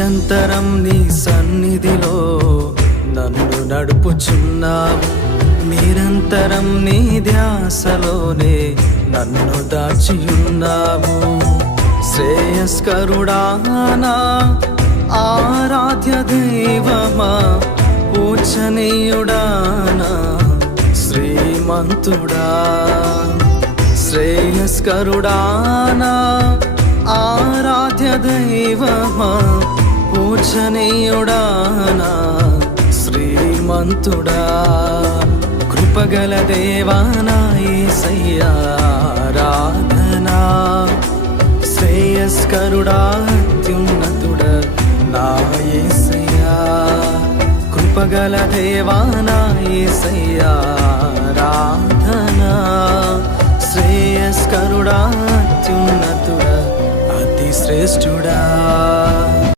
నిరంతరం నీ సన్నిధిలో నన్ను నడుపుచున్నావు, నిరంతరం నీ ధ్యాసలోనే నన్ను దాచియున్నావు. శ్రేయస్కరుడానా ఆరాధ్య దైవమా, పూజనీయుడానా శ్రీమంతుడా. శ్రేయస్కరుడానా ఆరాధ్య దైవమా, పూజనీయుడానా శ్రీమంతుడా. కృపగల దేవానా యేసయ్యా ఆరాధనా. శ్రేయస్కరుడా అత్యున్నతుడా నా యేసయ్యా, కృపగల దేవానా యేసయ్యా ఆరాధనా. శ్రేయస్కరుడా అత్యున్నతుడా అతి శ్రేష్ఠుడా.